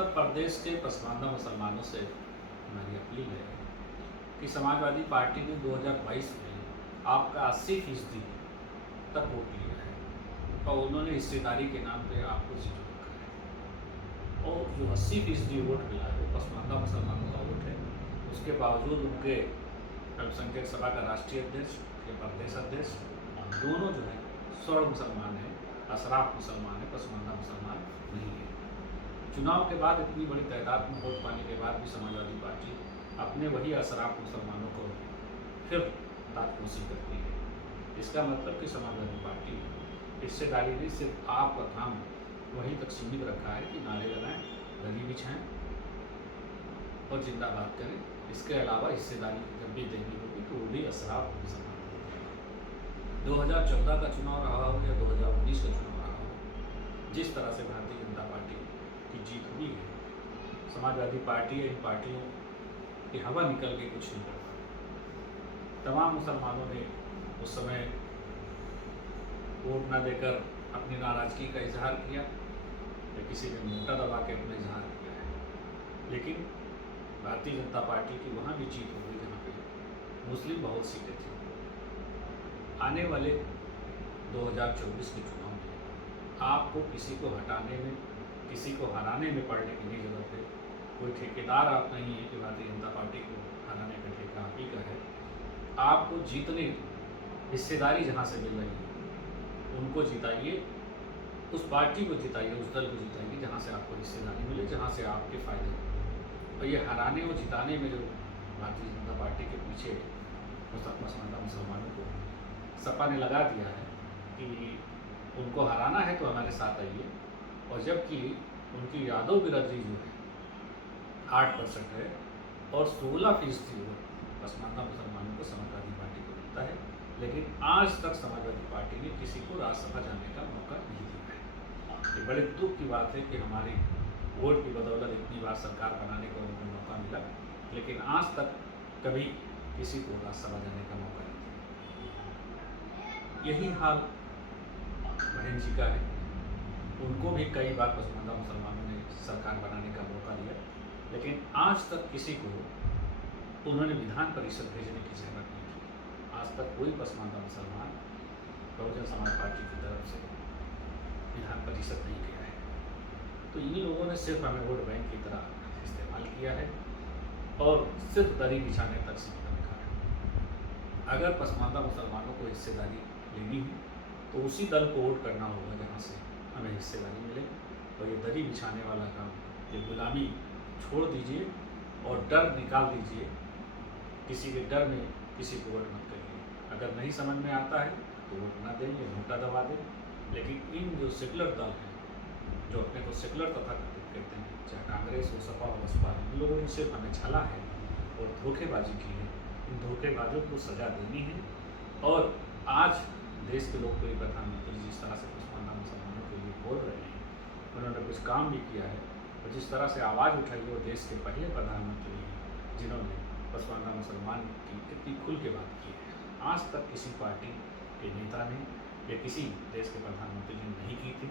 उत्तर प्रदेश के पसमानदा मुसलमानों से हमारी अपील है कि समाजवादी पार्टी ने 2022 में आपका 80% तक वोट लिया है और उन्होंने हिस्सेदारी के नाम पे आपको जीरो रखा है। और जो 80% वोट मिला है वो पसमानदा मुसलमानों का वोट है। उसके बावजूद उनके अल्पसंख्यक सभा का राष्ट्रीय अध्यक्ष या प्रदेश अध्यक्ष दोनों जो है स्वर्ण मुसलमान हैं, अशराफ मुसलमान है, पसमानदा मुसलमान नहीं है। चुनाव के बाद इतनी बड़ी तादाद में वोट पाने के बाद भी समाजवादी पार्टी अपने वही अशराफ मुसलमानों को फिर दादपोशी करती है। इसका मतलब कि समाजवादी पार्टी हिस्सेदारी ने सिर्फ आप और हम वहीं तक सीमित रखा है कि नारे लगाएं, दरी बिछाएं और जिंदाबाद करें। इसके अलावा हिस्सेदारी जब भी देनी होगी तो वो भी अशराफ मुसलमान होगी। 2014 का चुनाव रहा हो या 2019 का चुनाव रहा हो, जिस तरह से भारतीय जनता पार्टी की जीत हुई है, समाजवादी पार्टी या इन पार्टियों की हवा निकल के कुछ नहीं करता। तमाम मुसलमानों ने उस समय वोट न देकर अपनी नाराज़गी का इजहार किया या किसी ने नोटा दबा के अपना इजहार किया है। लेकिन भारतीय जनता पार्टी की वहाँ भी जीत हो गई जहाँ पे मुस्लिम बहुत सीटें थी। आने वाले 2024 के चुनाव में आपको किसी को हटाने में, किसी को हराने में पड़ने की नहीं जरूरत है। कोई ठेकेदार आप नहीं है कि भारतीय जनता पार्टी को हराने का ठेका आप ही का है। आपको जीतने हिस्सेदारी जहाँ से मिल रही है उनको जिताइए, उस पार्टी को जिताइए, उस दल को जिताइए जहाँ से आपको हिस्सेदारी मिले, जहाँ से आपके फायदे हो। और ये हराने और जिताने में जो भारतीय जनता पार्टी के पीछे पसमानदा मुसलमानों को सपा ने लगा दिया है कि उनको हराना है तो हमारे साथ आइए, और जबकि उनकी यादव बिरादरी जो है 8% है और 16% वोट पसमानदा मुसलमानों को समाजवादी पार्टी को मिलता है। लेकिन आज तक समाजवादी पार्टी ने किसी को राज्यसभा जाने का मौका नहीं दिया है। ये बड़े दुख की बात है कि हमारी वोट की बदौलत इतनी बार सरकार बनाने का उनको मौका मिला, लेकिन आज तक कभी किसी को राज्यसभा जाने का मौका नहीं दिया। यही हाल बहन जी का है। उनको भी कई बार पसमानदा मुसलमानों ने सरकार बनाने का मौका दिया, लेकिन आज तक किसी को उन्होंने विधान परिषद भेजने की जहमत नहीं की। आज तक कोई पसमानदा मुसलमान बहुजन समाज पार्टी की तरफ से विधान परिषद नहीं गया है। तो इन लोगों ने सिर्फ हमें वोट बैंक की तरह इस्तेमाल किया है और सिर्फ दरी बिछाने तक सीमित रखा है। अगर पसमानदा मुसलमानों को हिस्सेदारी लेनी है तो उसी दल को वोट करना होगा जहाँ से हमें हिस्सेदारी मिले। और ये दरी बिछाने वाला काम, ये गुलामी छोड़ दीजिए और डर निकाल दीजिए। किसी के डर में किसी को वोट मत करिए। अगर नहीं समझ में आता है तो वोट ना दें या नोटा दबा दें। लेकिन इन जो सेकुलर दल हैं, जो अपने को सेकुलर तथाकथित कहते हैं, चाहे कांग्रेस हो, सपा हो, बसपा, इन लोगों ने सिर्फ हमें छला है और धोखेबाजी की है। इन धोखेबाजों को सजा देनी है। और आज देश के लोकप्रिय प्रधानमंत्री जिस तरह से पसमानदा मुसलमानों के लिए बोल रहे हैं, उन्होंने कुछ काम भी किया है और जिस तरह से आवाज़ उठाई वो देश के पहले प्रधानमंत्री हैं जिन्होंने पसमानदा मुसलमान की इतनी खुल के बात की है। आज तक किसी पार्टी के नेता ने या किसी देश के प्रधानमंत्री ने नहीं की थी।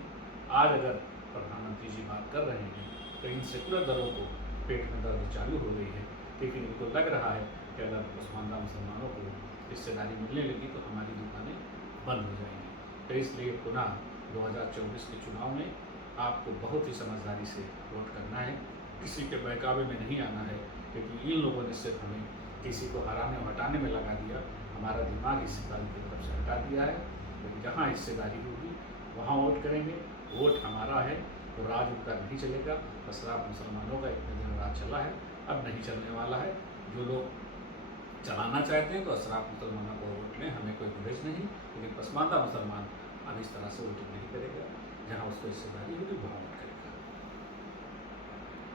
आज अगर प्रधानमंत्री जी बात कर रहे हैं तो इन सेकुलर दलों को पेट में दर्द चालू हो गई है, क्योंकि इनको लग रहा है कि अगर पसमानदा मुसलमानों को हिस्सेदारी मिलने लगी तो हमारी दुकानें बंद हो जाएंगी। तो इसलिए पुनः 2024 के चुनाव में आपको बहुत ही समझदारी से वोट करना है। किसी के बहकावे में नहीं आना है, क्योंकि इन लोगों ने सिर्फ हमें किसी को हराने और हटाने में लगा दिया। हमारा दिमाग हिस्सेदारी की तरफ से हटा दिया है। लेकिन जहाँ हिस्सेदारी होगी वहाँ वोट करेंगे। वोट हमारा है तो राज उनका नहीं चलेगा। अशराफ मुसलमानों का इतने दिन राज चला है, अब नहीं चलने वाला है। जो लोग चलाना चाहते हैं तो अशराफ मुसलमानों को वोट लें, हमें कोई गुरेज नहीं। लेकिन पसमानदा मुसलमान अब इस तरह से वोटिंग नहीं करेगा। जहाँ उसको हिस्सेदारी होगी वहाँ वोट करेगा।